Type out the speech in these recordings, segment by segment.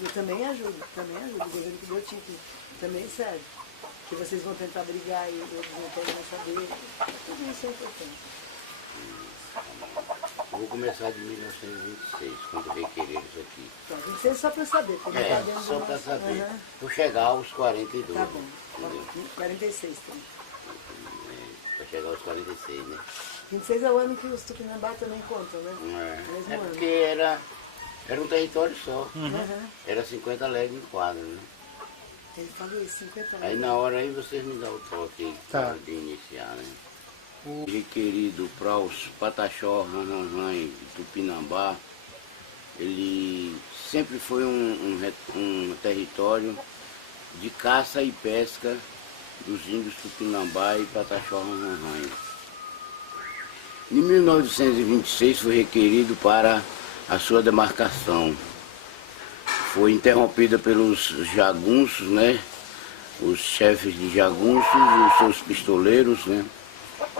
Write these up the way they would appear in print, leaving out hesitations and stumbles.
Eu também ajudo. O governo que deu tinha que também serve. Que vocês vão tentar brigar e eles não querem mais saber. Tudo isso é importante. Eu vou começar de 1926, quando veio querer isso aqui. Então, 26 só para saber, porque não tá dentro Só do para nosso... saber. Uhum. Vou chegar aos 42. Tá bom. Entendeu? 46 também. Para chegar aos 46, né? 26 é o ano que os Tupinambá também contam, né? Mesmo ano. Porque era um território só. Uhum. Era 50 léguas em quadra, né? Ele falou isso, 50 anos. Aí na hora aí vocês me dão o toque de iniciar, né? Requerido para os Pataxó, Ranranrã e Tupinambá, ele sempre foi um território de caça e pesca dos índios Tupinambá e Pataxó, Ranranrã. Em 1926 foi requerido para a sua demarcação. Foi interrompida pelos jagunços, né? Os chefes de jagunços e os seus pistoleiros, né?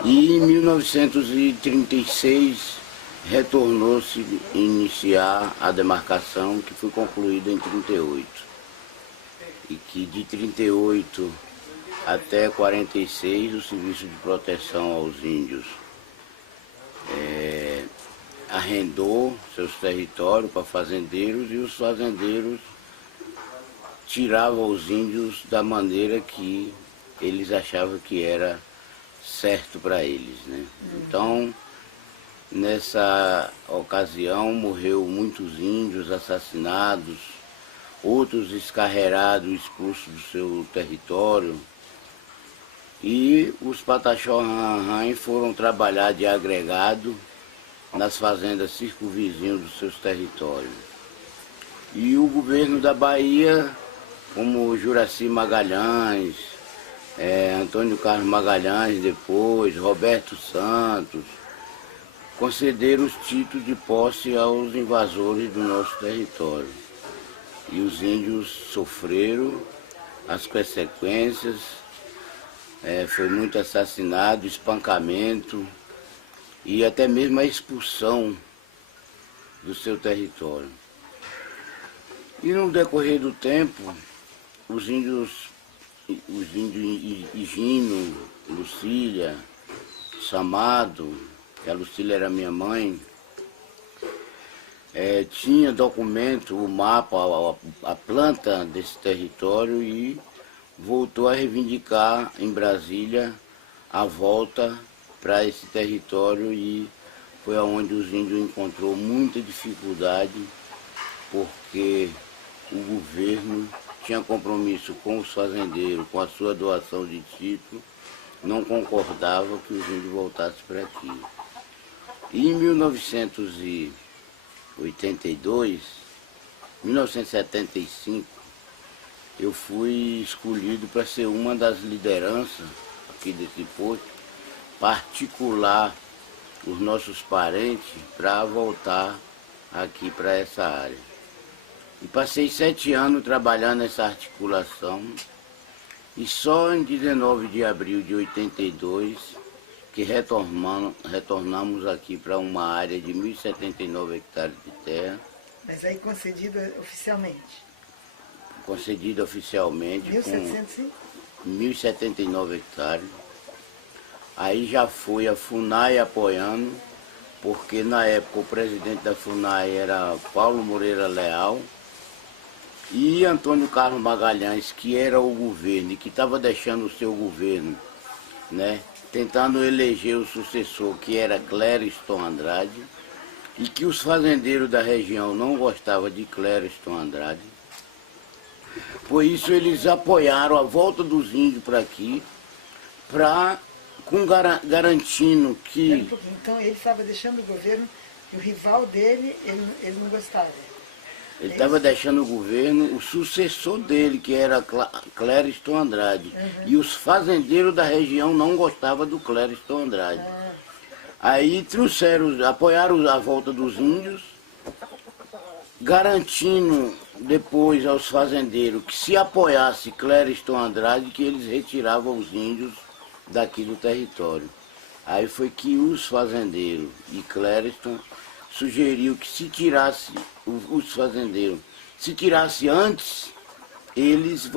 E em 1936 retornou-se a iniciar a demarcação, que foi concluída em 38. E que de 38 até 46 o Serviço de Proteção aos Índios arrendou seus territórios para fazendeiros, e os fazendeiros tiravam os índios da maneira que eles achavam que era certo para eles, né? Então, nessa ocasião, morreu muitos índios assassinados, outros escarreirados, expulsos do seu território, e os Pataxó Ranranrã foram trabalhar de agregado nas fazendas circunvizinhas dos seus territórios. E o governo da Bahia, como Juraci Magalhães, Antônio Carlos Magalhães depois, Roberto Santos, concederam os títulos de posse aos invasores do nosso território. E os índios sofreram as consequências, foi muito assassinado, espancamento e até mesmo a expulsão do seu território. E no decorrer do tempo, os índios Higino, Lucília, Samado, que a Lucília era minha mãe, tinha documento, o mapa, a planta desse território, e voltou a reivindicar em Brasília a volta para esse território, e foi onde os índios encontrou muita dificuldade, porque o governo tinha compromisso com os fazendeiros, com a sua doação de título, não concordava que os índios voltassem para aqui. E em 1975, eu fui escolhido para ser uma das lideranças aqui desse posto, particular os nossos parentes para voltar aqui para essa área. E passei 7 anos trabalhando nessa articulação, e só em 19 de abril de 82 que retornamos aqui para uma área de 1.079 hectares de terra. Mas aí concedida oficialmente? Concedida oficialmente 1.700 com 1.079 hectares. Aí já foi a FUNAI apoiando, porque na época o presidente da FUNAI era Paulo Moreira Leal, e Antônio Carlos Magalhães, que era o governo e que estava deixando o seu governo, né, tentando eleger o sucessor, que era Clériston Andrade, e que os fazendeiros da região não gostavam de Clériston Andrade. Por isso eles apoiaram a volta dos índios para aqui, garantindo que... Então ele estava deixando o governo, e o rival dele, ele não gostava. Ele estava deixando o governo, o sucessor dele, que era Clériston Andrade. E os fazendeiros da região não gostavam do Clériston Andrade. Aí apoiaram a volta dos índios, garantindo depois aos fazendeiros que se apoiasse Clériston Andrade, que eles retiravam os índios daqui do território. Aí foi que os fazendeiros e Clériston sugeriu que se tirasse os fazendeiros se tirasse antes, eles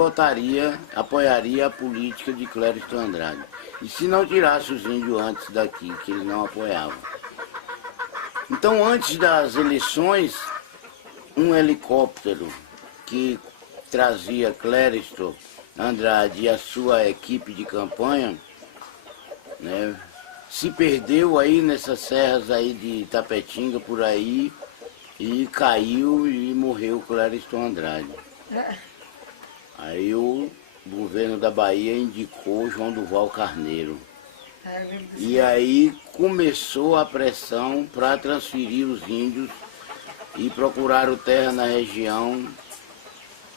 apoiariam a política de Clériston Andrade. E se não tirasse os índios antes daqui, que eles não apoiavam. Então, antes das eleições, um helicóptero que trazia Clériston Andrade e a sua equipe de campanha, né, se perdeu aí nessas serras aí de Tapetinga, por aí, e caiu e morreu Clériston Andrade. Aí o governo da Bahia indicou João Duval Carneiro. E aí começou a pressão para transferir os índios e procuraram terra na região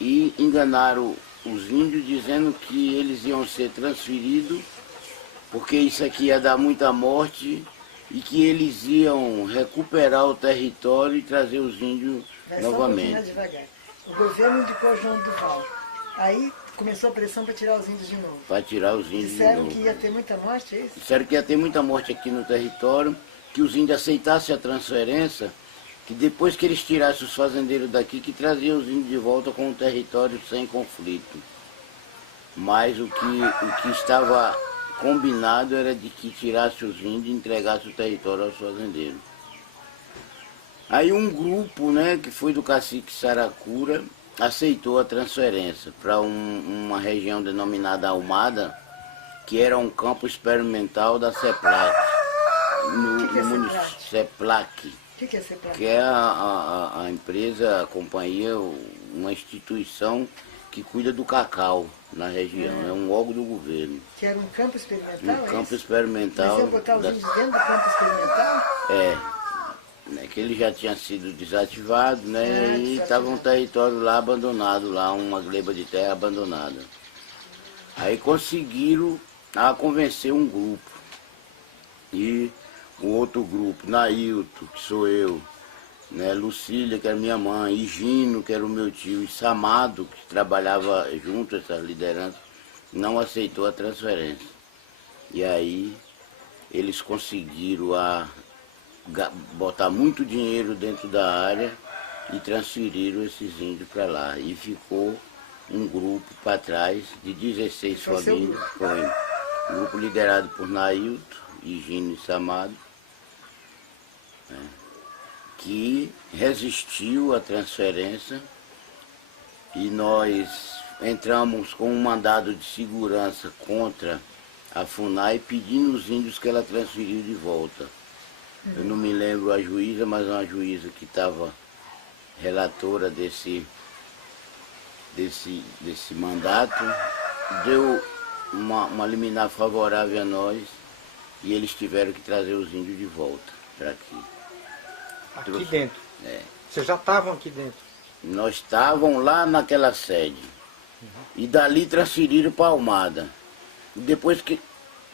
e enganaram os índios dizendo que eles iam ser transferidos porque isso aqui ia dar muita morte e que eles iam recuperar o território e trazer os índios novamente. O governo indicou João Duval. Aí começou a pressão para tirar os índios de novo. Para tirar os índios Disseram de novo. que ia ter muita morte, é isso? Disseram que ia ter muita morte aqui no território, que os índios aceitassem a transferência, que depois que eles tirassem os fazendeiros daqui, que traziam os índios de volta com o território sem conflito. Mas o que estava combinado era de que tirasse os índios e entregasse o território aos fazendeiros. Aí um grupo, né, que foi do cacique Saracura, aceitou a transferência para uma região denominada Almada, que era um campo experimental da CEPLAC, no município CEPLAC, que é CEPLAC? Que é a empresa, a companhia, uma instituição que cuida do cacau na região, é um órgão do governo. Que era um campo experimental? Um campo experimental. Mas iam botar os índios dentro do campo experimental? Né, que ele já tinha sido desativado, né, e estava um território lá abandonado, lá uma gleba de terra abandonada. Aí conseguiram convencer um grupo, e um outro grupo, Nailton, que sou eu, né, Lucília, que era minha mãe, e Gino, que era o meu tio, e Samado, que trabalhava junto, essa liderança, não aceitou a transferência. E aí eles conseguiram botar muito dinheiro dentro da área e transferiram esses índios para lá. E ficou um grupo para trás de 16 famílias. Foi um grupo liderado por Nailton, Higino e Samado, né, que resistiu à transferência, e nós entramos com um mandado de segurança contra a FUNAI pedindo os índios que ela transferiu de volta. Eu não me lembro a juíza, mas uma juíza que estava relatora desse mandato, deu uma liminar favorável a nós e eles tiveram que trazer os índios de volta para aqui. Aqui dentro? É. Vocês já estavam aqui dentro? Nós estávamos lá naquela sede. E dali transferiram para Almada. E depois que...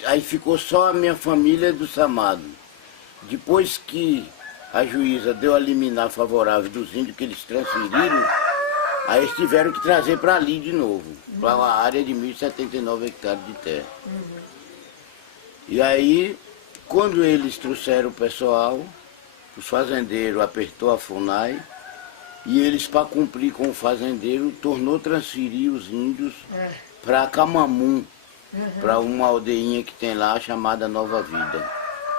Aí ficou só a minha família do Samado. Depois que a juíza deu a liminar favorável dos índios que eles transferiram, aí eles tiveram que trazer para ali de novo, para uma área de 1.079 hectares de terra. E aí, quando eles trouxeram o pessoal, os fazendeiros apertou a FUNAI, e eles, para cumprir com o fazendeiro, tornou transferir os índios para Camamum, para uma aldeinha que tem lá chamada Nova Vida,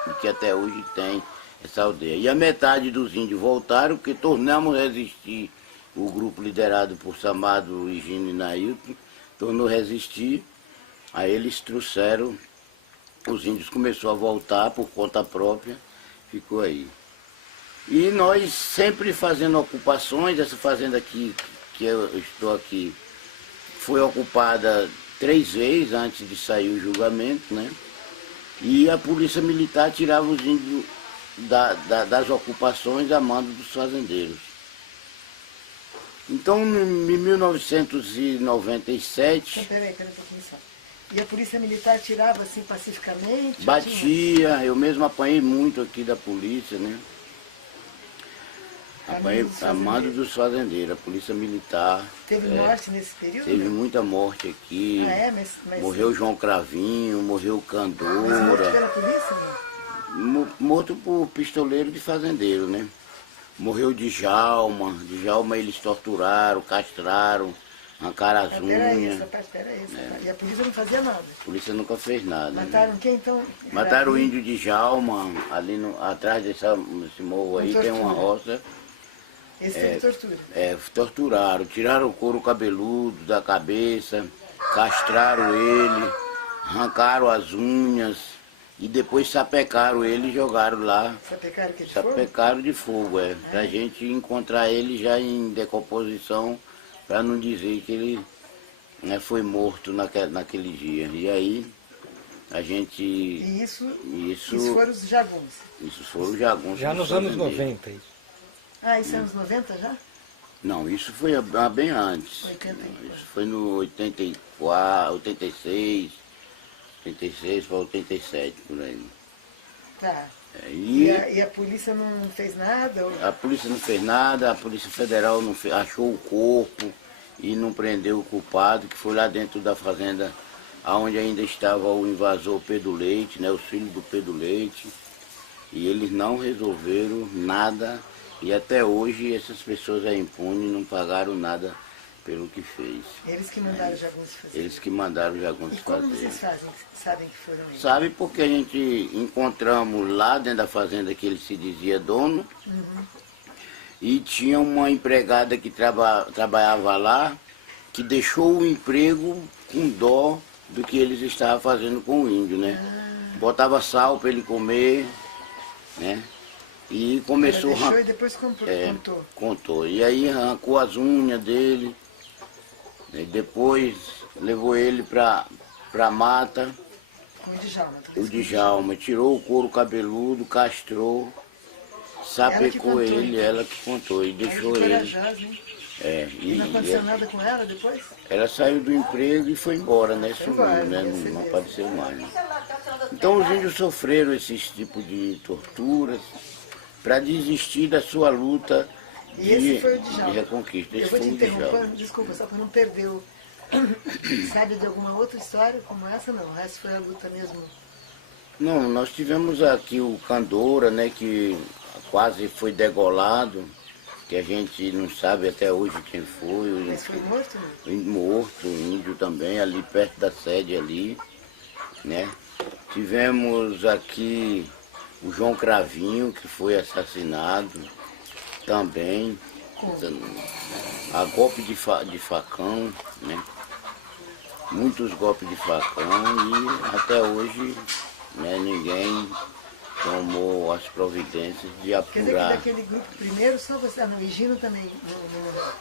e que até hoje tem essa aldeia. E a metade dos índios voltaram, porque tornamos a resistir, o grupo liderado por Samado, Higino e Nailton, tornou a resistir, aí eles trouxeram, os índios começaram a voltar por conta própria, ficou aí. E nós sempre fazendo ocupações, essa fazenda aqui, que eu estou aqui, foi ocupada 3 vezes antes de sair o julgamento, né? E a polícia militar tirava os índios das ocupações a mando dos fazendeiros. Então, em 1997... Peraí um pouquinho só. E a polícia militar tirava assim pacificamente? Batia, eu mesmo apanhei muito aqui da polícia, né? Apanhei a mando dos fazendeiros, a polícia militar. Teve morte nesse período? Teve muita morte aqui. Mas morreu João Cravinho, morreu Candoura. Mas morto pela polícia, não? Morto por pistoleiro de fazendeiro, né? Morreu o Djalma. Djalma eles torturaram, castraram, arrancaram as unhas. Peraí. E a polícia não fazia nada? A polícia nunca fez nada. Mataram né? quem então? Mataram o índio Djalma, ali atrás desse morro aí tem uma roça. Esse teve tortura? Torturaram, tiraram o couro cabeludo da cabeça, castraram ele, arrancaram as unhas e depois sapecaram ele e jogaram lá. Sapecaram que de fogo? Sapecaram de fogo, pra gente encontrar ele já em decomposição, para não dizer que ele foi morto naquele dia. E aí a gente... E isso foram os jagunços? Isso foram os jagunços. Já nos anos 90, isso. Ah, isso é anos 90 já? Não, isso foi bem antes. 84. Isso foi no 84, 86 para 87, por aí. Tá. E a polícia não fez nada? Ou... a polícia não fez nada, a Polícia Federal não achou o corpo e não prendeu o culpado, que foi lá dentro da fazenda, onde ainda estava o invasor Pedro Leite, né, os filhos do Pedro Leite. E eles não resolveram nada. E até hoje essas pessoas impunes, não pagaram nada pelo que fez. Eles que mandaram os jagunços fazer? Eles que mandaram os jagunços fazer. E como vocês sabem que foram eles? Sabe porque a gente encontramos lá dentro da fazenda que ele se dizia dono. E tinha uma empregada que trabalhava lá, que deixou o emprego com dó do que eles estavam fazendo com o índio, né? Botava sal para ele comer, né? E começou... Ela deixou e depois contou. Contou. E aí arrancou as unhas dele, né? Depois levou ele pra mata. Com o Djalma. O Djalma tirou o couro cabeludo, castrou, sapecou ele, ela que contou e deixou ele. Corajosa, hein? E não aconteceu nada com ela depois? Ela saiu do emprego e foi embora, né? Sumiu, embora, né? ia ser Não mesmo. apareceu mais. Né? Então os índios sofreram esses tipos de torturas para desistir da sua luta E esse foi o de Djalma. reconquista. Eu Esse vou foi te o Djalma. interromper, desculpa, só para não perder o... Sabe de alguma outra história como essa? Não, o resto foi a luta mesmo. Não, nós tivemos aqui o Candora, né, que quase foi degolado, que a gente não sabe até hoje quem foi. Mas foi morto, não? Morto, índio também, ali perto da sede ali, né. Tivemos aqui o João Cravinho, que foi assassinado também, a golpe de facão, né. Muitos golpes de facão e até hoje, né, ninguém tomou as providências de Quer dizer que apurar. daquele grupo primeiro, só você... Ah, não, o Higino também não morreu.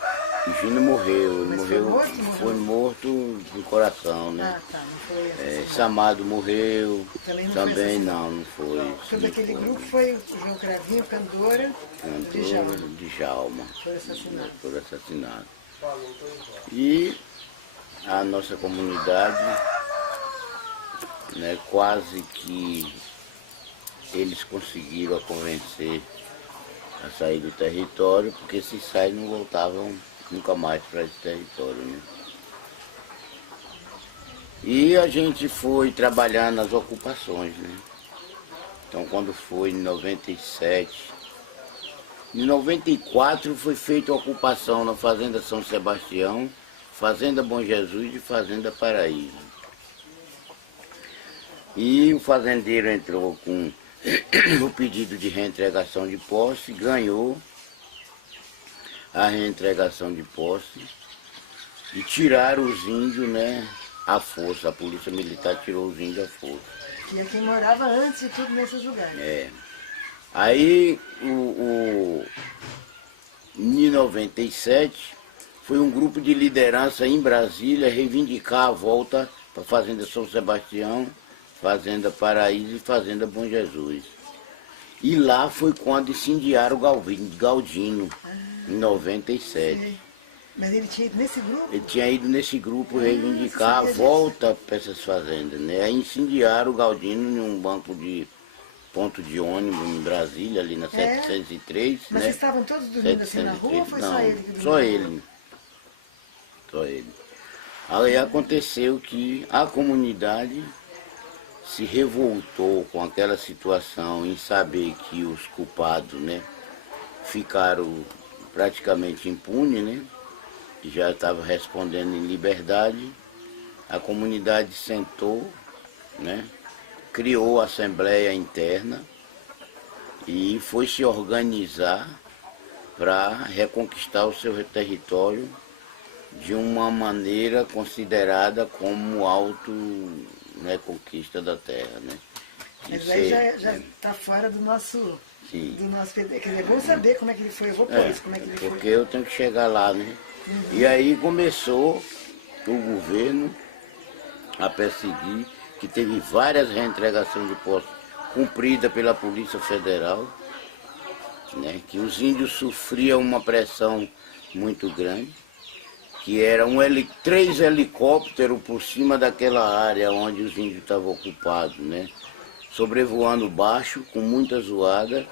Higino morreu, Mas foi morto do coração, né. Ah, tá, não foi assassinado. Samado morreu, Também não foi também assassinado. não foi. Então daquele grupo foi o João Cravinho, Candora e o Djalma. Djalma. Foram assassinados. Foram assassinados. E a nossa comunidade, né, quase que eles conseguiram a convencer a sair do território, porque se sair não voltavam nunca mais para esse território, né? E a gente foi trabalhar nas ocupações, né? Então quando foi em 97, em 94 foi feita a ocupação na Fazenda São Sebastião, Fazenda Bom Jesus e Fazenda Paraíso. E o fazendeiro entrou com o pedido de reentregação de posse, ganhou a reentregação de posse e tiraram os índios, né, à força. A polícia militar tirou os índios à força. Que é quem morava antes de tudo nesses lugares. Aí, em 97, foi um grupo de liderança em Brasília reivindicar a volta para a Fazenda São Sebastião, Fazenda Paraíso e Fazenda Bom Jesus. E lá foi quando incendiaram o Galdino, em 97. Sim. Mas ele tinha ido nesse grupo? Ele tinha ido nesse grupo reivindicar a volta para essas fazendas, né? Aí incendiaram o Galdino em um banco de ponto de ônibus em Brasília, ali na 703, Mas né? vocês estavam todos dormindo assim na rua ou foi não, só ele que dormiu? Só ele. Só ele. Aí aconteceu que a comunidade se revoltou com aquela situação em saber que os culpados, né, ficaram praticamente impunes, né? Já estavam respondendo em liberdade. A comunidade sentou, né? Criou a assembleia interna e foi se organizar para reconquistar o seu território de uma maneira considerada como conquista da terra, né? Mas aí já está fora do nosso... Sim. Do nosso... Quer dizer, vamos saber como é que ele foi, eu vou por isso, como é que ele foi. Porque eu tenho que chegar lá, né? E aí começou o governo a perseguir, que teve várias reentregações de posse cumpridas pela Polícia Federal, né? Que os índios sofriam uma pressão muito grande, que era 3 helicópteros por cima daquela área onde os índios estavam ocupados, né? Sobrevoando baixo, com muita zoada.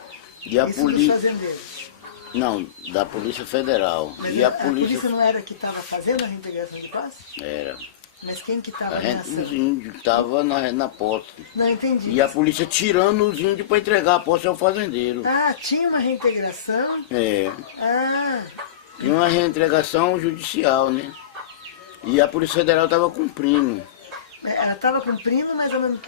E a polícia... dos fazendeiros? Não, da Polícia Federal. Mas e a polícia não era que estava fazendo a reintegração de posse? Era. Mas quem que estava nessa? Os índios estavam na posse. Não, entendi. E a polícia tirando os índios para entregar a posse ao fazendeiro. Ah, tinha uma reintegração? É. Ah. Tinha uma reintegração judicial, né? E a Polícia Federal estava cumprindo. Ela estava cumprindo, mas ao mesmo...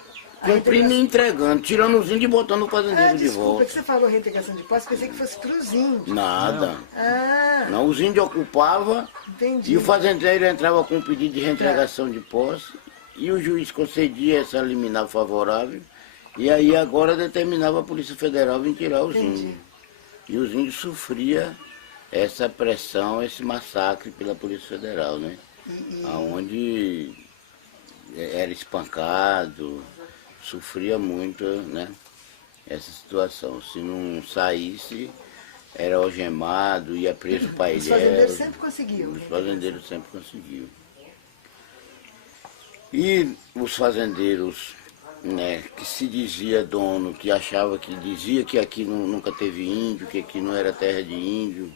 Cumprindo e entregando, tirando os índios e botando o fazendeiro de desculpa, volta. que você falou reintegração de posse, pensei que fosse para os índios. Nada. Ah. Não, os índios ocupavam. Entendi. E o fazendeiro entrava com um pedido de reintegração de posse e o juiz concedia essa liminar favorável e aí agora determinava a Polícia Federal vir tirar os índios. E os índios sofriam essa pressão, esse massacre pela Polícia Federal, né? Onde era espancado, sofria muito, né? Essa situação. Se não saísse, era algemado, ia preso para ilhéus. Os fazendeiros sempre conseguiam. Os fazendeiros sempre conseguiam. E os fazendeiros, né, que se dizia dono, que achava que dizia que aqui nunca teve índio, que aqui não era terra de índio,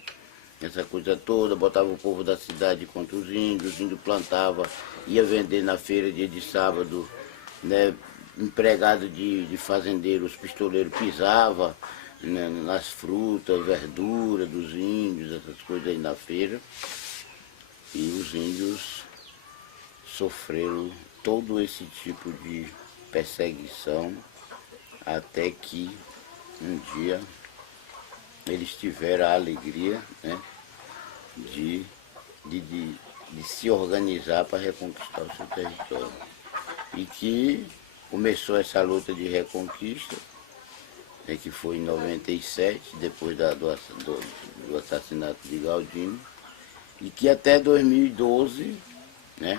essa coisa toda, botava o povo da cidade contra os índios plantavam, ia vender na feira dia de sábado, né, empregado de fazendeiros, pistoleiro pisava, né, nas frutas, verduras dos índios, essas coisas aí na feira. E os índios sofreram todo esse tipo de perseguição até que um dia eles tiveram a alegria, né, de se organizar para reconquistar o seu território. E que começou essa luta de reconquista, né, que foi em 97, depois do assassinato de Galdino, e que até 2012, né,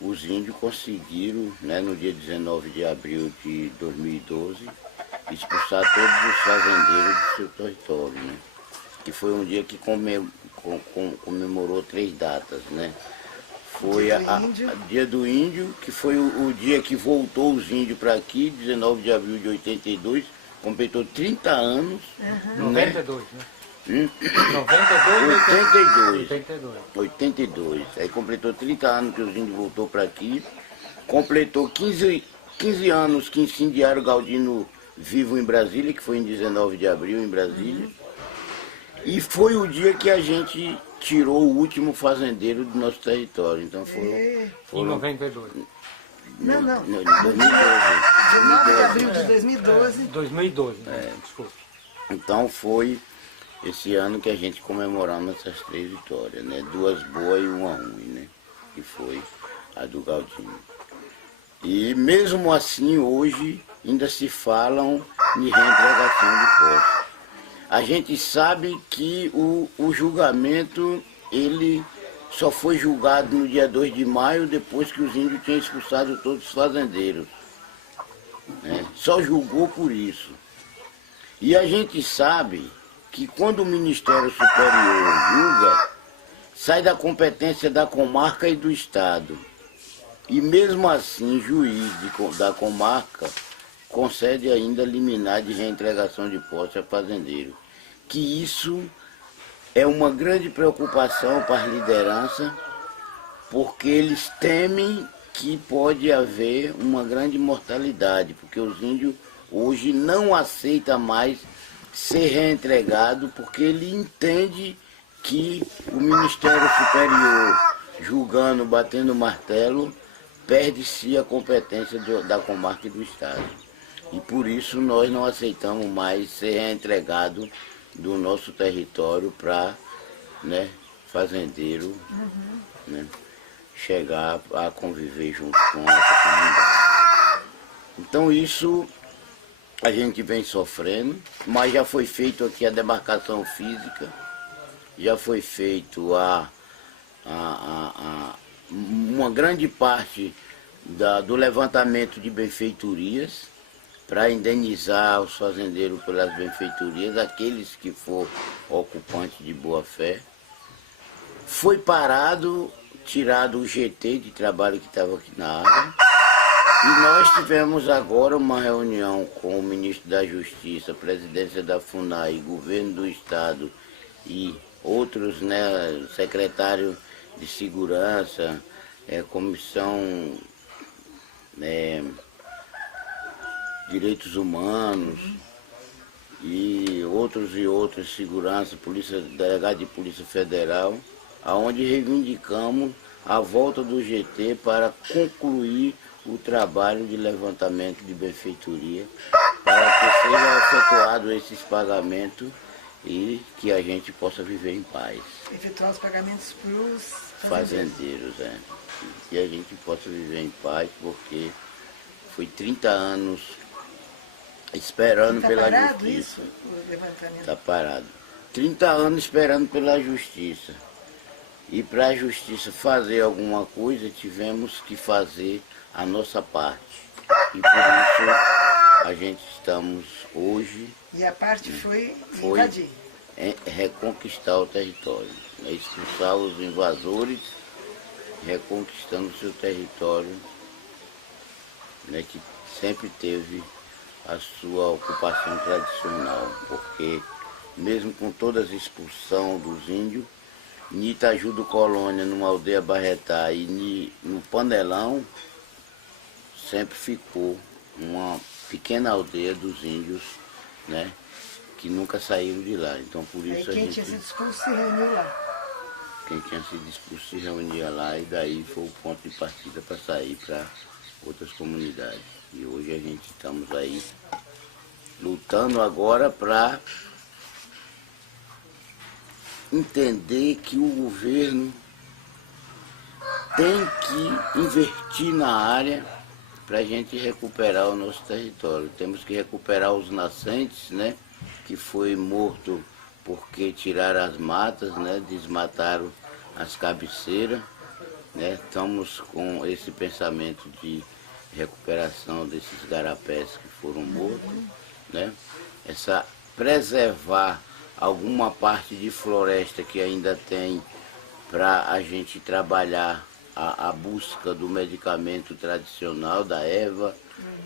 os índios conseguiram, né, no dia 19 de abril de 2012, expulsar todos os fazendeiros do seu território, né, que foi um dia que comemorou 3 datas, né. Foi dia do índio, que foi o dia que voltou os índios para aqui, 19 de abril de 82, completou 30 anos. 92, né? 82. Aí completou 30 anos que os índios voltou para aqui. Completou 15 anos que incendiaram Galdino vivo em Brasília, que foi em 19 de abril em Brasília. E foi o dia que a gente tirou o último fazendeiro do nosso território. Então Em 92. Não. 2012. 19 de abril de 2012. 2012, né? Desculpa. Então foi esse ano que a gente comemoramos essas 3 vitórias, né? 2 boas e 1 ruim, né? Que foi a do Galdino. E mesmo assim hoje ainda se falam em reentregação de posse. A gente sabe que o julgamento, ele só foi julgado no dia 2 de maio, depois que os índios tinham expulsado todos os fazendeiros, né? Só julgou por isso. E a gente sabe que quando o Ministério Superior julga, sai da competência da comarca e do Estado. E mesmo assim, juiz da comarca concede ainda liminar de reentregação de posse a fazendeiro. Que isso é uma grande preocupação para as lideranças, porque eles temem que pode haver uma grande mortalidade, porque os índios hoje não aceitam mais ser reentregado porque ele entende que o Ministério Superior, julgando, batendo o martelo, perde-se a competência da comarca e do Estado. E por isso nós não aceitamos mais ser reentregado do nosso território para, né, fazendeiro, né, chegar a conviver junto com essa comunidade. Então isso a gente vem sofrendo, mas já foi feito aqui a demarcação física, já foi feito uma grande parte do levantamento de benfeitorias para indenizar os fazendeiros pelas benfeitorias, aqueles que for ocupantes de boa fé. Foi parado, tirado o GT de trabalho que estava aqui na área. E nós tivemos agora uma reunião com o ministro da Justiça, presidência da FUNAI, governo do Estado e outros, né, secretário de Segurança, Comissão Direitos Humanos e outros, segurança, delegado de Polícia Federal, aonde reivindicamos a volta do GT para concluir o trabalho de levantamento de benfeitoria, para que seja efetuado esses pagamentos e que a gente possa viver em paz. Efetuar os pagamentos para os fazendeiros, que a gente possa viver em paz, porque foi 30 anos esperando pela parado justiça. Isso, o levantamento? Está parado. 30 anos esperando pela justiça. E para a justiça fazer alguma coisa, tivemos que fazer a nossa parte. E por isso a gente estamos hoje... E a parte foi invadir? Reconquistar o território. Expulsar os invasores, reconquistando o seu território, né, que sempre teve a sua ocupação tradicional, porque mesmo com toda a expulsão dos índios, em Itaju do Colônia, numa aldeia Barretá e no Panelão, sempre ficou uma pequena aldeia dos índios, né, que nunca saíram de lá. Então por isso aí quem tinha sido expulso se reuniu lá? Quem tinha sido expulso se reunia lá e daí foi o ponto de partida para sair para outras comunidades. E hoje a gente estamos aí lutando agora para entender que o governo tem que investir na área para a gente recuperar o nosso território. Temos que recuperar os nascentes, né, que foi morto porque tiraram as matas, né, desmataram as cabeceiras, né. Estamos com esse pensamento de recuperação desses garapés que foram mortos, né, preservar alguma parte de floresta que ainda tem para a gente trabalhar a busca do medicamento tradicional, da erva,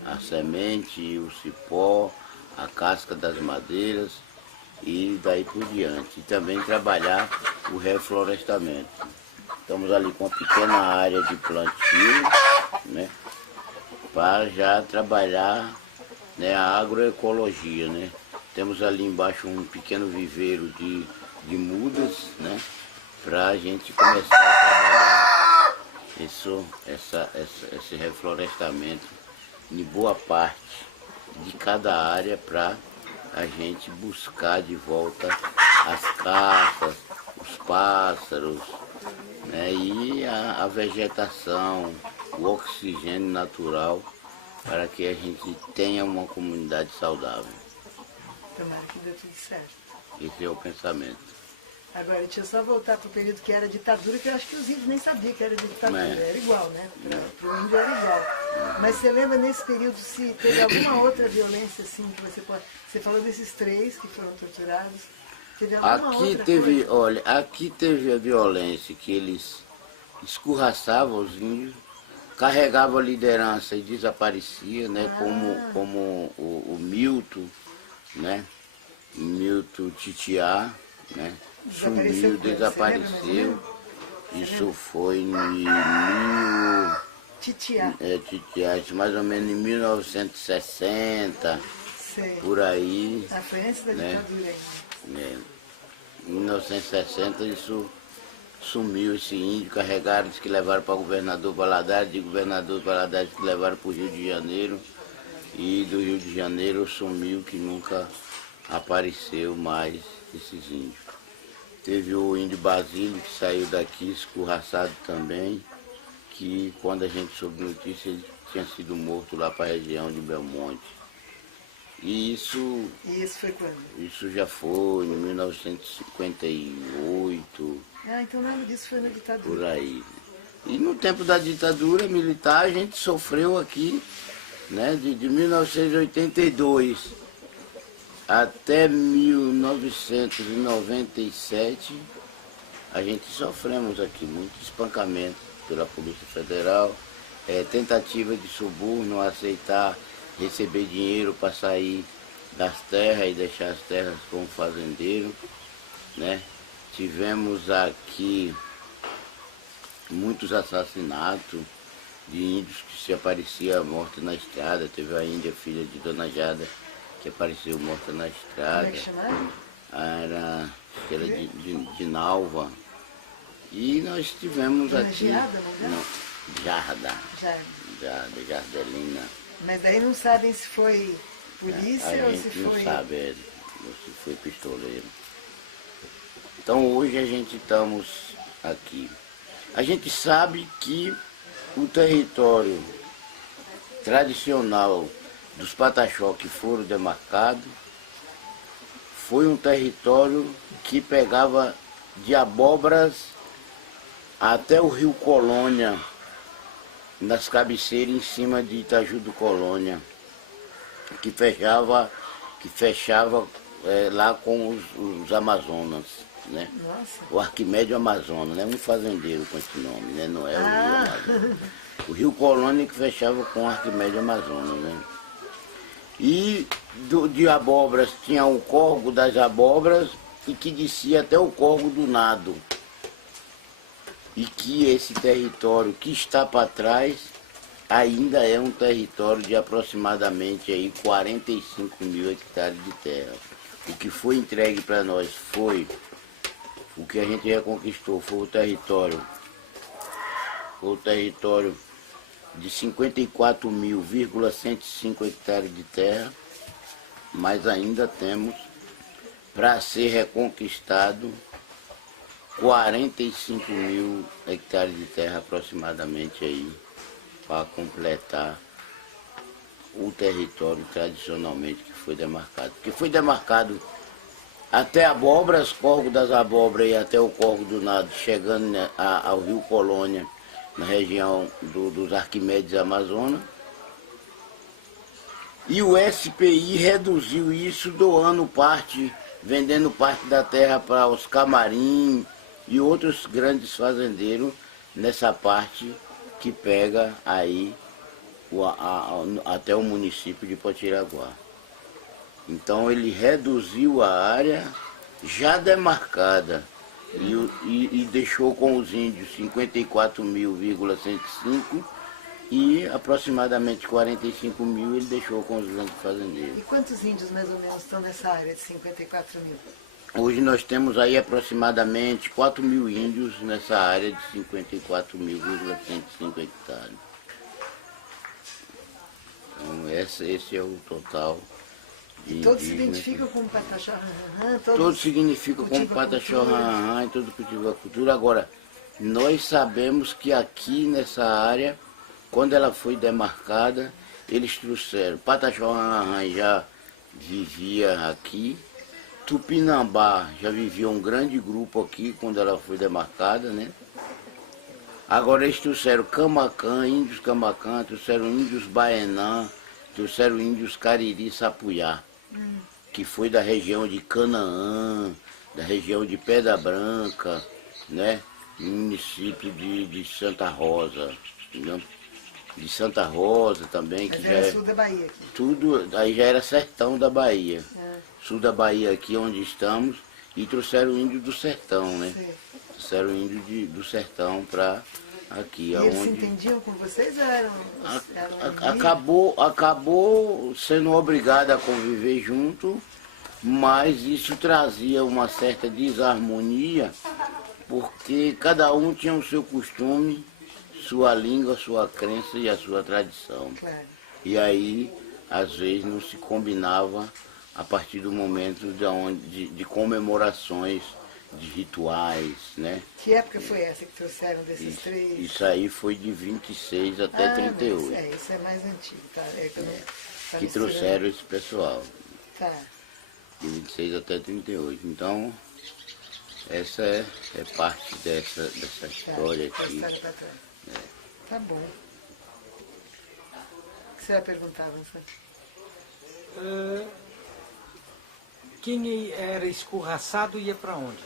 a semente, o cipó, a casca das madeiras e daí por diante. E também trabalhar o reflorestamento. Estamos ali com uma pequena área de plantio, né, para já trabalhar, né, a agroecologia, né. Temos ali embaixo um pequeno viveiro de mudas, né, para a gente começar a trabalhar esse reflorestamento em boa parte de cada área para a gente buscar de volta as caças, os pássaros, né, e a vegetação, o oxigênio natural para que a gente tenha uma comunidade saudável. Tomara que dê tudo certo. Esse é o pensamento. Agora, deixa eu só voltar para o período que era ditadura, que eu acho que os índios nem sabiam que era ditadura. Era igual, né? Para o índio era igual. Mas você lembra nesse período se teve alguma outra violência assim que você pode... Você falou desses 3 que foram torturados. Teve alguma outra coisa? Olha, aqui teve a violência que eles escorraçavam os índios, carregavam a liderança e desaparecia, né? Como o Milton, né? Milton Titiá, né? Sumiu, desapareceu. Isso foi em Titiá. Titiá, mais ou menos em 1960. Sei. por aí. Ah, foi antes da né? ditadura ainda. Em 1960 isso sumiu, esse índio, carregaram, disse que levaram para o governador Valadares, de governador Valadares que levaram para o Rio de Janeiro, e do Rio de Janeiro sumiu, que nunca apareceu mais esses índios. Teve o índio Basílio que saiu daqui, escorraçado também, que quando a gente soube notícia ele tinha sido morto lá para a região de Belmonte. E isso foi quando? Isso já foi em 1958, Ah, então nada disso foi na ditadura. por aí. E no tempo da ditadura militar a gente sofreu aqui, né, de 1982 até 1997, a gente sofremos aqui muito espancamento pela Polícia Federal, tentativa de suborno, aceitar receber dinheiro para sair das terras e deixar as terras como fazendeiro, né? Tivemos aqui muitos assassinatos de índios que se aparecia morto na estrada. Teve a índia, filha de Dona Jada, que apareceu morta na estrada. Como é que chamava? Era de Nalva. E nós tivemos Dona aqui... Giada, não é? Jarda. Jardelina. Mas daí não sabem se foi polícia A ou gente se não foi... sabe se foi pistoleiro. Então hoje a gente estamos aqui. A gente sabe que o território tradicional dos Pataxó que foram demarcados foi um território que pegava de Abóboras até o Rio Colônia, nas cabeceiras em cima de Itaju do Colônia, que fechava lá com os Amazonas, né? Nossa. O Arquimédio Amazonas, né? Um fazendeiro com esse nome, né? Não é o Rio Amazonas. O Rio Colônia que fechava com o Arquimédio Amazonas, né? E de Abóboras tinha o córrego das Abóboras e que descia até o córrego do Nado. E que esse território que está para trás ainda é um território de aproximadamente aí 45 mil hectares de terra. O que foi entregue para nós foi, o que a gente reconquistou foi o território de 54.105 hectares de terra, mas ainda temos para ser reconquistado 45 mil hectares de terra aproximadamente aí, para completar o território tradicionalmente que foi demarcado. Que foi demarcado até Abóboras, córrego das Abóboras e até o córrego do Nado, chegando ao Rio Colônia, na região dos Arquimedes Amazonas. E o SPI reduziu isso, doando parte, vendendo parte da terra para os Camarim e outros grandes fazendeiros nessa parte que pega aí até o município de Potiraguá. Então ele reduziu a área já demarcada e deixou com os índios 54.105 e aproximadamente 45 mil ele deixou com os grandes fazendeiros. E quantos índios mais ou menos estão nessa área de 54 mil? Hoje nós temos aí aproximadamente 4 mil índios nessa área de 54.105 hectares. Então esse é o total de todos se indígenas. identificam como Pataxó Ranrã? Todos significam como Pataxó Ranrã e todos cultivam a cultura. Agora, nós sabemos que aqui nessa área, quando ela foi demarcada, eles trouxeram, Pataxó Ranrã já vivia aqui, Tupinambá já vivia um grande grupo aqui quando ela foi demarcada, né? Agora eles trouxeram Camacã, índios Camacã, trouxeram índios Baenã, trouxeram índios Cariri Sapuyá, que foi da região de Canaã, da região de Pedra Branca, né? No município de Santa Rosa, entendeu? De Santa Rosa também, que Mas já era é sul da Bahia aqui. tudo, aí já era sertão da Bahia. Sul da Bahia aqui onde estamos, e trouxeram índio do sertão, né? Sim. Trouxeram índio do sertão para aqui. E aonde... eles se entendiam com vocês ou eram acabou sendo obrigado a conviver junto, mas isso trazia uma certa desarmonia, porque cada um tinha o seu costume, sua língua, sua crença e a sua tradição. Claro. E aí, às vezes, não se combinava a partir do momento de comemorações, de rituais, né? Que época foi essa que trouxeram desses três? Isso aí foi de 26 até 38. Isso é mais antigo, tá? Tá que trouxeram esse pessoal. Tá. De 26 até 38. Então, essa é parte dessa história aqui. História pra trás. Tá bom. O que você vai perguntar, Vanessa? Quem era escorraçado ia para onde?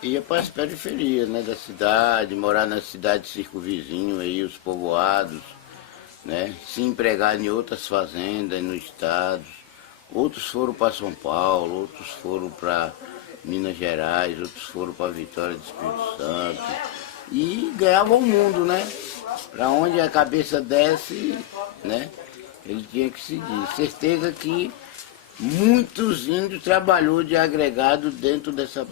Ia para as periferias, né, da cidade, morar na cidade circunvizinho aí, os povoados, né, se empregar em outras fazendas no estado. Outros foram para São Paulo, outros foram para Minas Gerais, outros foram para Vitória do Espírito Santo. E ganhavam o mundo, né? Para onde a cabeça desce, né, ele tinha que seguir. Certeza que muitos índios trabalhou de agregado dentro desse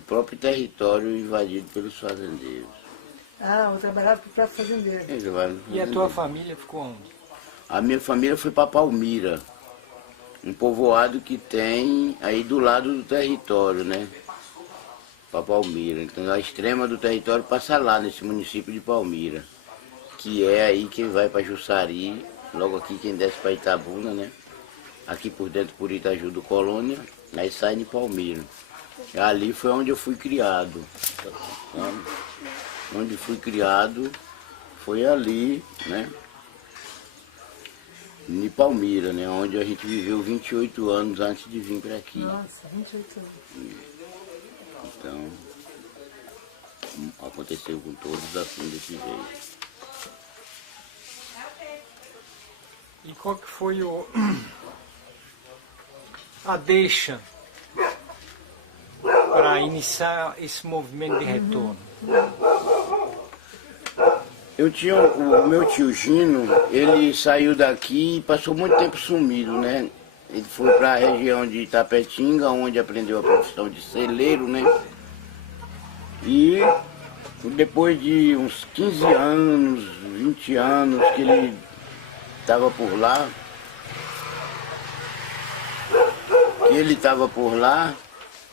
próprio território invadido pelos fazendeiros. Ah, eu trabalhava para o próprio fazendeiro. E a tua família ficou onde? A minha família foi para Palmira, um povoado que tem aí do lado do território, né? Para Palmira. Então a extrema do território passa lá, nesse município de Palmira, que é aí quem vai para Jussari, logo aqui quem desce para Itabuna, né? Aqui por dentro por Itaju do Colônia, aí sai de Palmira. Ali foi onde eu fui criado. Onde fui criado foi ali, né? Em Palmira, né? Onde a gente viveu 28 anos antes de vir para aqui. Nossa, 28 anos. Então, aconteceu com todos assim, desse jeito. E qual que foi a deixa para iniciar esse movimento de retorno? Eu tinha o meu tio Gino, ele saiu daqui e passou muito tempo sumido, né? Ele foi para a região de Itapetinga, onde aprendeu a profissão de celeiro, né? E depois de uns 15 anos, 20 anos que ele estava por lá,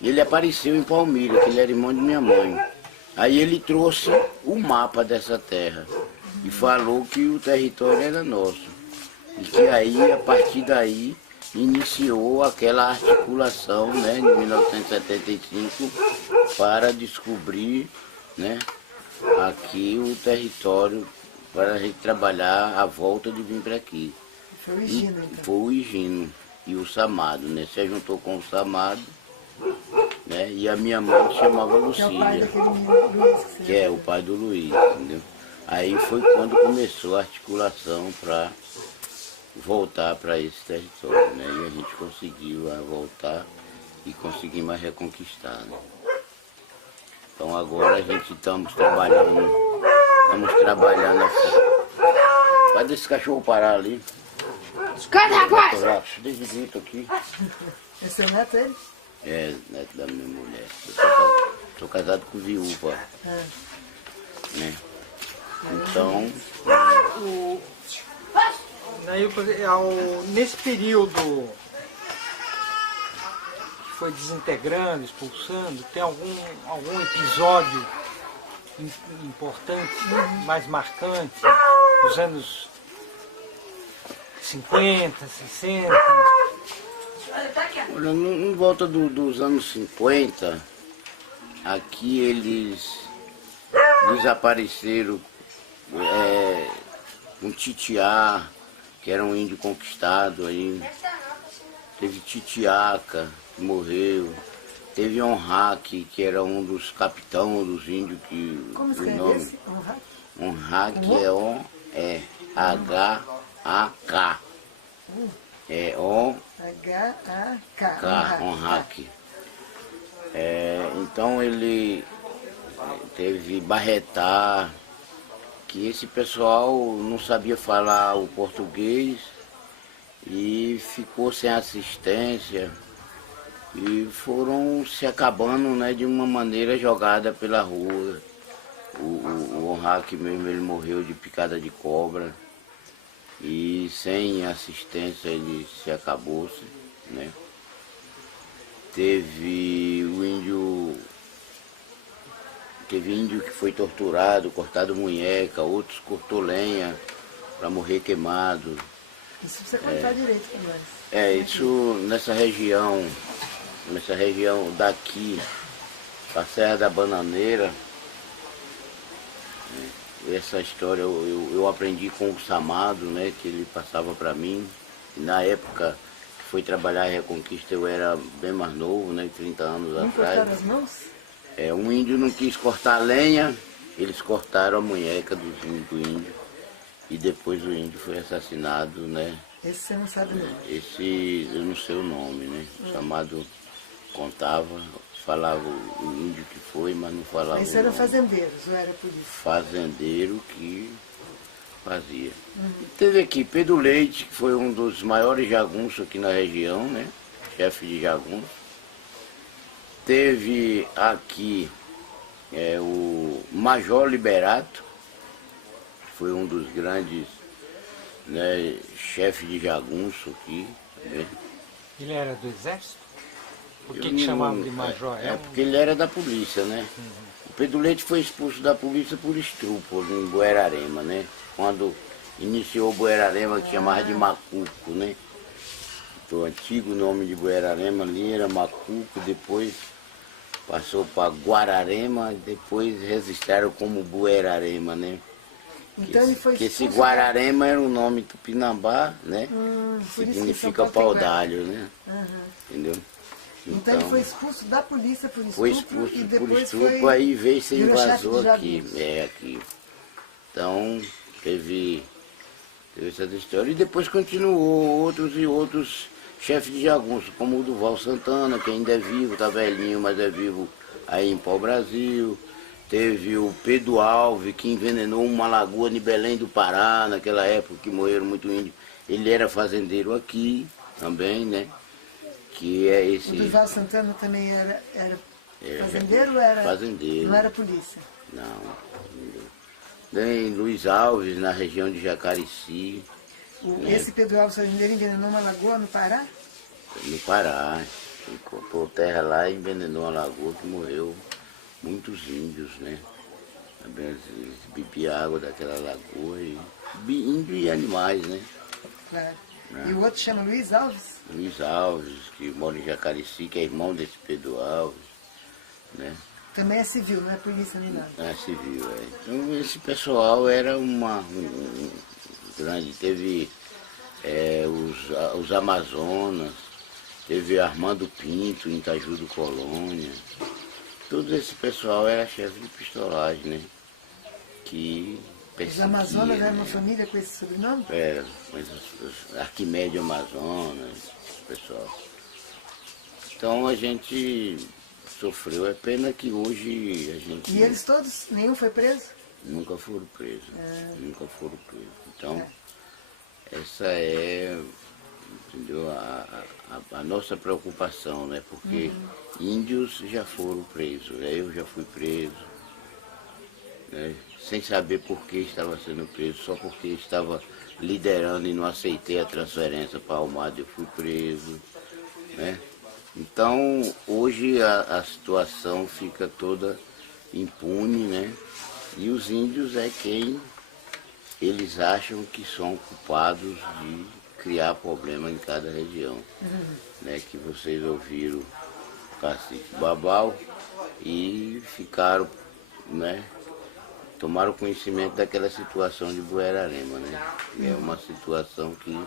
ele apareceu em Palmira, que ele era irmão de minha mãe. Aí ele trouxe o mapa dessa terra e falou que o território era nosso. E que aí, a partir daí, iniciou aquela articulação, né, de 1975, para descobrir, né, aqui o território, para a gente trabalhar a volta de vir para aqui. Foi o Higino, então. Foi o Higino e o Samado, né? Se juntou com o Samado, né? E a minha mãe se chamava Lucília. Que é o pai daquele menino Luiz. Que é o pai do Luiz, entendeu? Aí foi quando começou a articulação para voltar para esse território, né? E a gente conseguiu voltar e conseguimos reconquistar, né? Então agora a gente estamos trabalhando aqui. Vai desse cachorro parar ali. Escuta, rapaz! Deixa de grito aqui. Esse é o neto dele? É, neto da minha mulher. Eu sou casado com viúva. Né? Então, nesse período que foi desintegrando, expulsando, tem algum episódio importante, mais marcante, dos anos 50, 60? olha, em volta dos anos 50, aqui eles desapareceram um Titiá, que era um índio conquistado aí. Teve Titiaca, que morreu. Teve Onhaque, que era um dos capitães dos índios que Como o escreve nome. esse? Onhaque é O-H-A-K. É H-A-K. Onhaque. Então ele teve Barretá, que esse pessoal não sabia falar o português e ficou sem assistência e foram se acabando, né, de uma maneira jogada pela rua. O Onrak mesmo, ele morreu de picada de cobra e sem assistência ele se acabou-se, né? Teve índio que foi torturado, cortado munheca, outros cortou lenha para morrer queimado. Isso precisa contar direito para nós. Isso nessa região daqui, a Serra da Bananeira, essa história eu aprendi com o Samado, né, que ele passava para mim. E na época que foi trabalhar a Reconquista eu era bem mais novo, né, 30 anos Não atrás. cortaram as mãos? Um índio não quis cortar a lenha, eles cortaram a munheca do índio e depois o índio foi assassinado, né? Esse você não sabe não. Esse eu não sei o nome, né? O Samado contava, falava o índio que foi, mas não falava. Isso eram fazendeiros, ou era polícia? Fazendeiro que fazia. Teve aqui Pedro Leite, que foi um dos maiores jagunços aqui na região, né? Chefe de jagunço. Teve aqui o Major Liberato, que foi um dos grandes, né, chefes de jagunço aqui. Né? Ele era do exército? Por Eu que não- chamavam de major? porque ele era da polícia, né? O Pedro Leite foi expulso da polícia por estupro em Buerarema, né? Quando iniciou Buerarema, que chamava de Macuco, né? O antigo nome de Buerarema ali era Macuco, depois passou para Guararema, depois registraram como Buerarema, né? Então ele foi Que esse expulso Guararema era um nome tupinambá, né? por isso que Significa São Paulo tem pau-d'alho, né? Aham. Entendeu? Então ele foi expulso da polícia por estupro Foi expulso e por depois estupro, foi... aí veio ser virou chefe invasor de aqui. jagunços. Aqui. Então, teve essa história. E depois continuou outros chefes de jagunço, como o Duval Santana, que ainda é vivo, tá velhinho, mas é vivo aí em Pau-Brasil. Teve o Pedro Alves, que envenenou uma lagoa de Belém do Pará, naquela época que morreram muito índios. Ele era fazendeiro aqui também, né? Que é esse... O Duval Santana também era fazendeiro ou era... Fazendeiro. Não era polícia? Não. Tem Luiz Alves, na região de Jacareci, Esse Pedro Alves fazendeiro envenenou uma lagoa no Pará? no Pará. Ele cortou terra lá e envenenou a lagoa, que morreu muitos índios, né? Eles bebiam água daquela lagoa, índio e animais, né? Claro. E o outro chama Luiz Alves? Luiz Alves, que mora em Jacareci, que é irmão desse Pedro Alves, né? Também é civil, não é polícia nem nada. É civil, é. Então esse pessoal era grande, teve os Amazonas, teve Armando Pinto em Itaju do Colônia. Todo esse pessoal era chefe de pistolagem, né? Que Os Amazonas eram né? uma família com esse sobrenome? Era, mas os Arquimédio Amazonas, esse pessoal. Então a gente sofreu, é pena que hoje a gente... E eles todos, nenhum foi preso? Nunca foram presos, nunca foram presos. Então, essa é, entendeu, a nossa preocupação, né? Porque índios já foram presos, né? Eu já fui preso, né? Sem saber por que estava sendo preso, só porque estava liderando e não aceitei a transferência para Almada, eu fui preso, né? Então, hoje a situação fica toda impune, né? E os índios é quem eles acham que são culpados de criar problema em cada região. Né? Que vocês ouviram o cacique Babau e ficaram, né? Tomaram conhecimento daquela situação de Buerarema, né? Que é uma situação que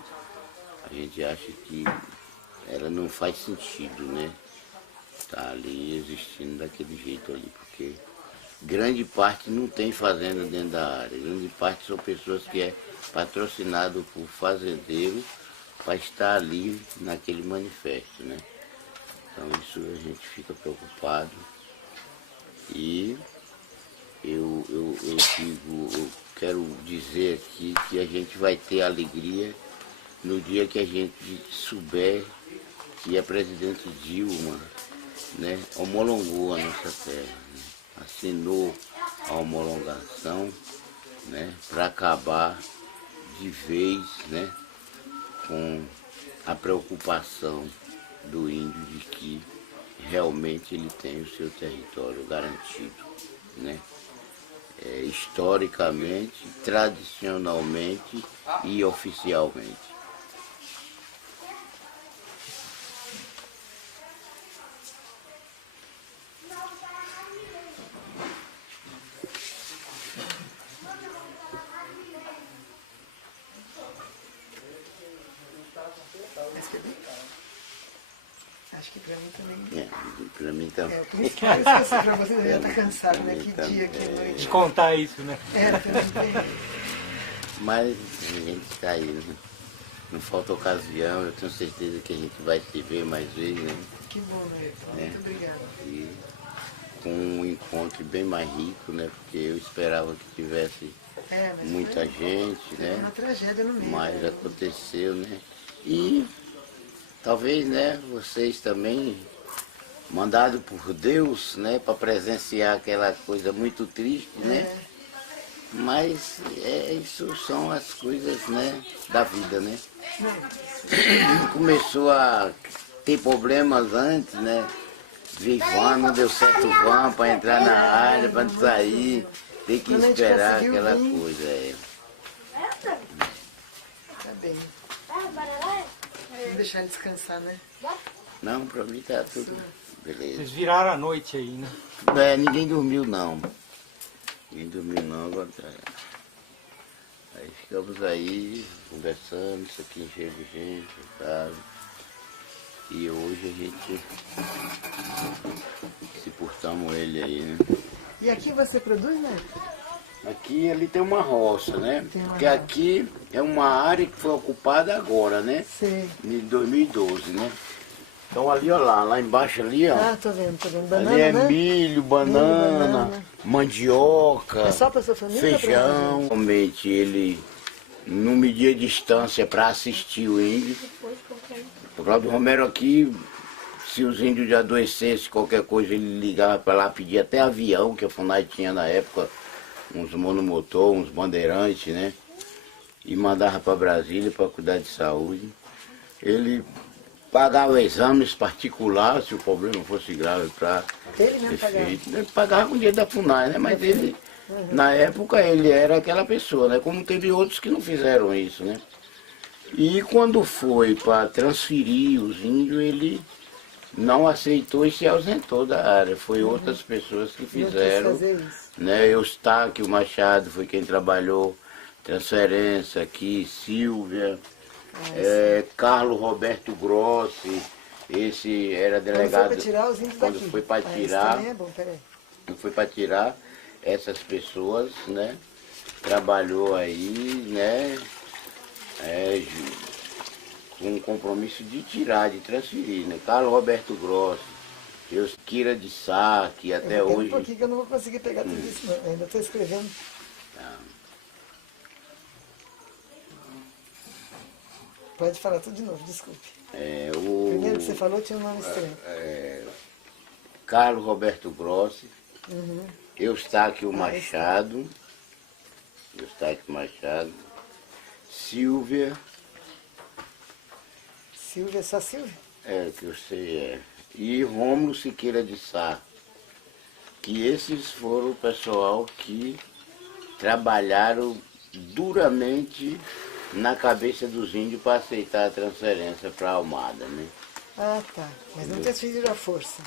a gente acha que ela não faz sentido, né? Tá ali existindo daquele jeito ali, porque grande parte não tem fazenda dentro da área, grande parte são pessoas que é patrocinado por fazendeiro para estar ali naquele manifesto, né? Então isso a gente fica preocupado e eu quero dizer aqui que a gente vai ter alegria no dia que a gente souber que a presidente Dilma, né, homologou a nossa terra, né, assinou a homologação, né, para acabar de vez, né, com a preocupação do índio de que realmente ele tem o seu território garantido, né? Historicamente, tradicionalmente e oficialmente. Acho que pra mim também. Pra mim também. Por isso que eu esqueci pra você, eu já tá cansado, né? Que dia, que noite. De contar isso, né? Também. Mas a gente está aí, né? Não falta ocasião, eu tenho certeza que a gente vai se ver mais vezes, né? Que bom, né? Muito obrigada. E com um encontro bem mais rico, né? Porque eu esperava que tivesse Mas muita gente, né? uma tragédia no meio. Mas aconteceu, né? E talvez, né, vocês também, mandados por Deus, né, para presenciar aquela coisa muito triste, né? Mas isso são as coisas, né, da vida, né? Começou a ter problemas antes, né? Van, não deu certo van para entrar na área, para sair, tem que esperar aquela coisa. Tá bem. Vamos deixar ele descansar, né? Não, para mim tá tudo beleza. Vocês viraram a noite aí, né? Ninguém dormiu não. Ninguém dormiu não, agora tá. Aí ficamos aí, conversando, isso aqui cheio de gente, sabe? E hoje a gente se portamos ele aí, né? E aqui você produz, né? Aqui ali tem uma roça, né? Porque aqui é uma área que foi ocupada agora, né? Sim. Em 2012, né? Então ali, ó lá embaixo ali, ó. Ah, tô vendo. Banana, Ali é né? milho, banana, mandioca, É só pra sua família? feijão. Realmente ele não media distância para assistir o índio. O Cláudio Romero aqui, se os índios de adoecessem, qualquer coisa, ele ligava para lá, pedia até avião, que a FUNAI tinha na época, uns monomotor, uns bandeirantes, né? E mandava para Brasília para cuidar de saúde. Ele pagava exames particulares, se o problema fosse grave para ser feito. Ele pagava com o dinheiro da FUNAI, né? Mas ele, na época, ele era aquela pessoa, né? Como teve outros que não fizeram isso, né? E quando foi para transferir os índios, ele não aceitou e se ausentou da área. Foi outras pessoas que fizeram, né? Eustáquio Machado foi quem trabalhou transferência aqui, Silvia, Carlos Roberto Grossi, esse era delegado. Quando foi para tirar, quando foi para tirar essas pessoas, né? Trabalhou aí, né? Com um compromisso de tirar, de transferir, né? Carlos Roberto Grossi, Kira de Sá, que até hoje... Um pouquinho que eu não vou conseguir pegar tudo isso, não. Ainda estou escrevendo. Tá. Pode falar tudo de novo, desculpe. Primeiro que você falou tinha um nome estranho. Carlos Roberto Grossi, Eustáquio Machado, Silvia. Silvia, só Silvia? Que eu sei, E Rômulo Siqueira de Sá. Que esses foram o pessoal que trabalharam duramente na cabeça dos índios para aceitar a transferência para a Almada, né? Ah, tá. Mas não transferiram à força.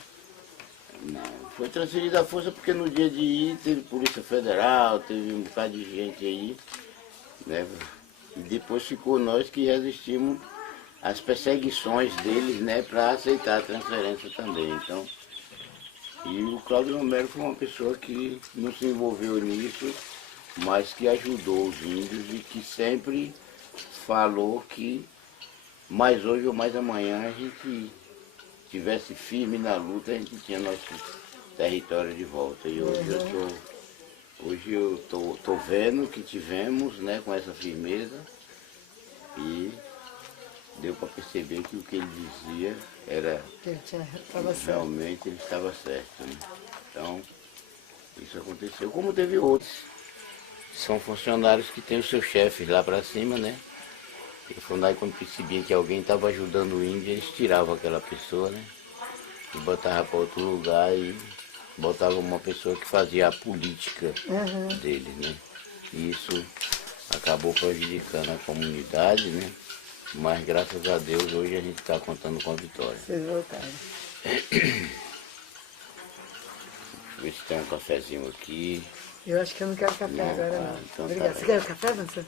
Não, foi transferido à força porque no dia de ir teve Polícia Federal, teve um bocado de gente aí, né? E depois ficou nós que resistimos às perseguições deles, né, para aceitar a transferência também. Então, e o Cláudio Romero foi uma pessoa que não se envolveu nisso, mas que ajudou os índios e que sempre falou que mais hoje ou mais amanhã a gente estivesse firme na luta, a gente tinha nosso território de volta. E hoje hoje eu tô vendo que tivemos, né, com essa firmeza e deu para perceber que o que ele dizia era realmente ele estava certo, né? Então, isso aconteceu, como teve outros. São funcionários que têm os seus chefes lá para cima, né? E quando percebiam que alguém estava ajudando o índio, eles tiravam aquela pessoa, né? E botavam para outro lugar e botavam uma pessoa que fazia a política deles, né? E isso acabou prejudicando a comunidade, né? Mas graças a Deus hoje a gente está contando com a vitória. Vocês voltaram. Deixa eu ver se tem um cafezinho aqui. Eu acho que eu não quero café Não, agora não. então Obrigada. tá Você bem. quer café, Vanessa?